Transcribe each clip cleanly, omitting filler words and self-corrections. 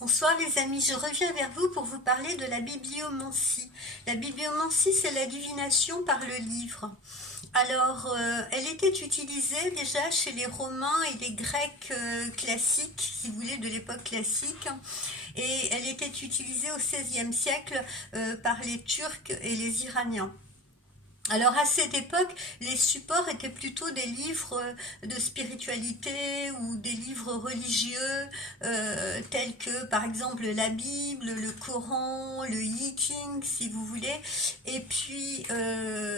Bonsoir les amis, je reviens vers vous pour vous parler de la bibliomancie. La bibliomancie, c'est la divination par le livre. Alors, elle était utilisée déjà chez les Romains et les Grecs classiques, si vous voulez, de l'époque classique. Et elle était utilisée au XVIe siècle par les Turcs et les Iraniens. Alors à cette époque, les supports étaient plutôt des livres de spiritualité ou des livres religieux tels que par exemple la Bible, le Coran, le I Ching si vous voulez. Et puis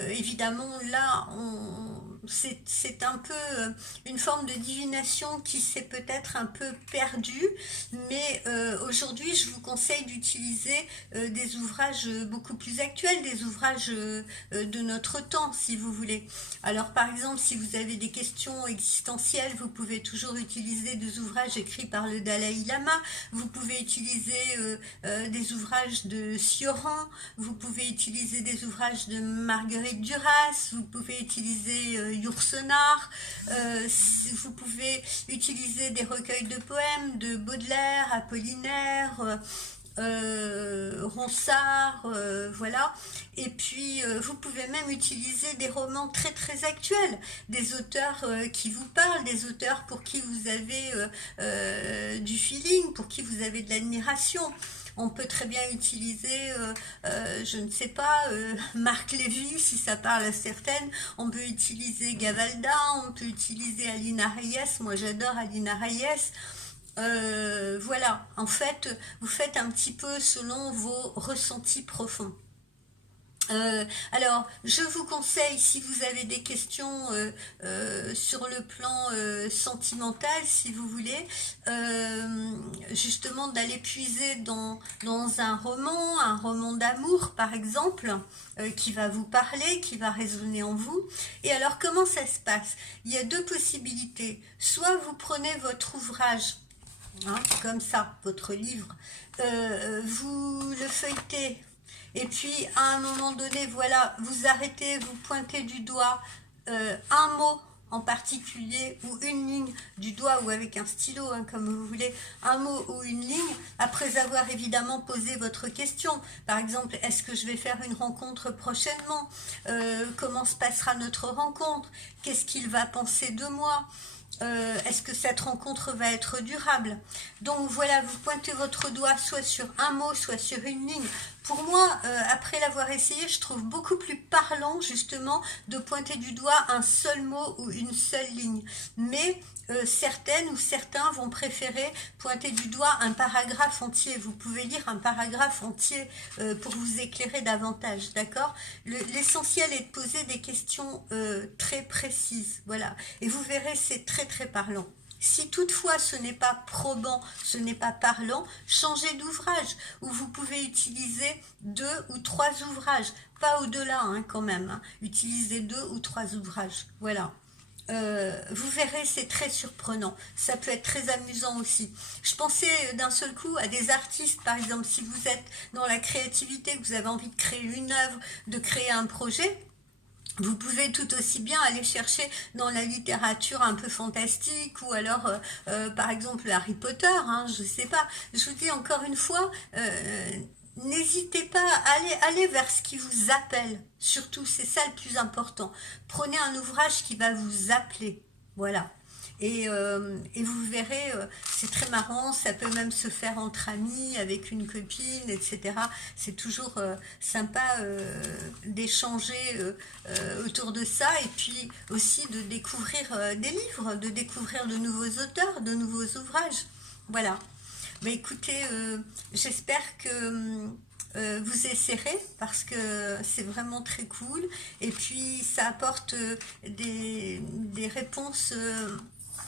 évidemment là, c'est un peu une forme de divination qui s'est peut-être un peu perdue, mais aujourd'hui je vous conseille d'utiliser des ouvrages beaucoup plus actuels, des ouvrages de notre temps, si vous voulez. Alors, par exemple, si vous avez des questions existentielles, vous pouvez toujours utiliser des ouvrages écrits par le Dalai Lama. Vous pouvez utiliser des ouvrages de Sioran. Vous pouvez utiliser des ouvrages de Marguerite Duras. Vous pouvez utiliser Yourcenar. Vous pouvez utiliser des recueils de poèmes de Baudelaire, Apollinaire. Ronsard, voilà. Et puis vous pouvez même utiliser des romans très très actuels, des auteurs qui vous parlent, des auteurs pour qui vous avez du feeling, pour qui vous avez de l'admiration. On peut très bien utiliser, je ne sais pas, Marc Lévy, si ça parle à certaines. On peut utiliser Gavalda, on peut utiliser Alina Reyes. Moi, j'adore Alina Reyes. Voilà, en fait, vous faites un petit peu selon vos ressentis profonds. Alors, je vous conseille, si vous avez des questions sur le plan sentimental, si vous voulez, justement d'aller puiser dans un roman d'amour, par exemple, qui va vous parler, qui va résonner en vous. Et alors, comment ça se passe? Il y a deux possibilités. Soit vous prenez votre ouvrage, hein, comme ça, votre livre, vous le feuilletez, et puis à un moment donné, voilà, vous arrêtez, vous pointez du doigt un mot en particulier ou une ligne du doigt ou avec un stylo, hein, comme vous voulez, un mot ou une ligne, après avoir évidemment posé votre question. Par exemple, est-ce que je vais faire une rencontre prochainement? Comment se passera notre rencontre? Qu'est-ce qu'il va penser de moi? Est-ce que cette rencontre va être durable? Donc voilà, vous pointez votre doigt soit sur un mot, soit sur une ligne. Pour moi, après l'avoir essayé, je trouve beaucoup plus parlant justement de pointer du doigt un seul mot ou une seule ligne. Mais certaines ou certains vont préférer pointer du doigt un paragraphe entier. Vous pouvez lire un paragraphe entier pour vous éclairer davantage, d'accord? L'essentiel est de poser des questions très précises, voilà. Et vous verrez, c'est très très parlant. Si toutefois ce n'est pas probant, ce n'est pas parlant, changez d'ouvrage, ou vous pouvez utiliser 2 ou 3 ouvrages, pas au-delà hein, quand même, hein. Utilisez 2 ou 3 ouvrages, voilà. Vous verrez, c'est très surprenant. Ça peut être très amusant aussi. Je pensais d'un seul coup à des artistes, par exemple, si vous êtes dans la créativité, que vous avez envie de créer une œuvre, de créer un projet, vous pouvez tout aussi bien aller chercher dans la littérature un peu fantastique ou alors par exemple Harry Potter, hein, je sais pas. Je vous dis encore une fois, n'hésitez pas à aller vers ce qui vous appelle. Surtout, c'est ça le plus important. Prenez un ouvrage qui va vous appeler. Voilà. Et vous verrez, c'est très marrant, ça peut même se faire entre amis, avec une copine, etc. C'est toujours sympa d'échanger autour de ça et puis aussi de découvrir des livres, de découvrir de nouveaux auteurs, de nouveaux ouvrages. Voilà. Mais écoutez, j'espère que vous essaierez parce que c'est vraiment très cool et puis ça apporte des réponses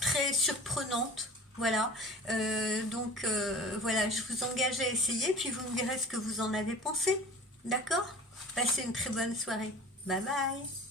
très surprenantes. Voilà, voilà, je vous engage à essayer, puis vous me direz ce que vous en avez pensé. D'accord? Passez une très bonne soirée. Bye bye.